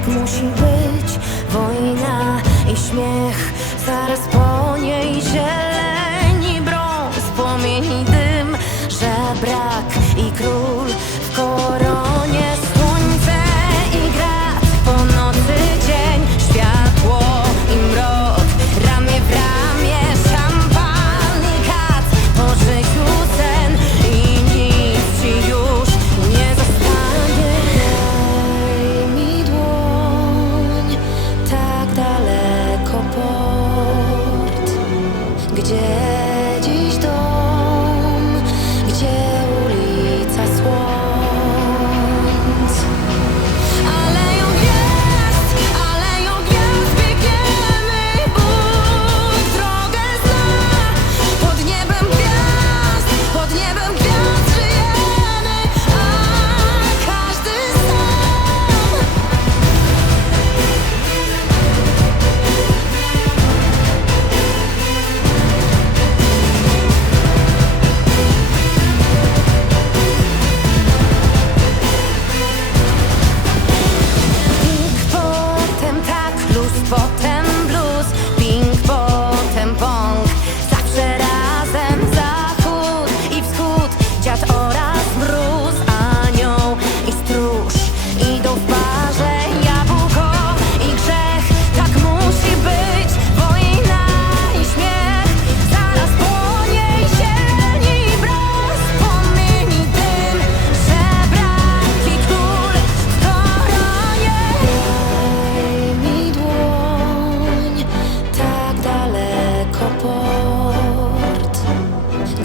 tak musi być. Wojna i śmiech Zaraz po niej zieleń i brąz. Płomień i dym Żebrak i król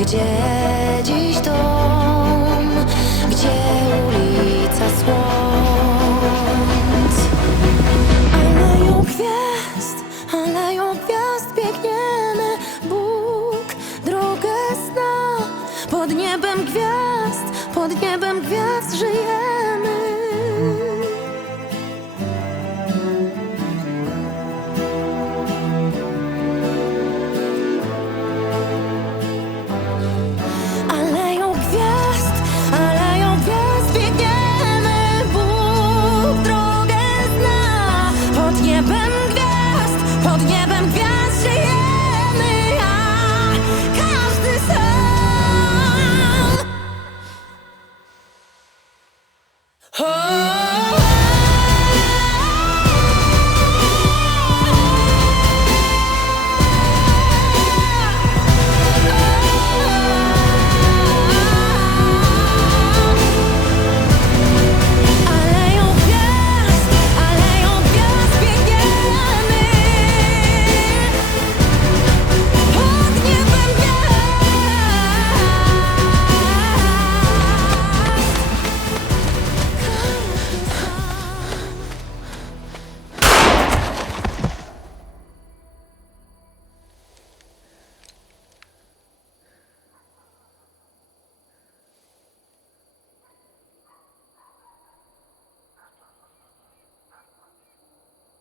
Gdzie dziś dom, gdzie ulica słońc Aleją gwiazd, aleją gwiazd biegniemy. Bóg drogę zna. Pod niebem gwiazd, pod niebem gwiazd żyjemy Oh.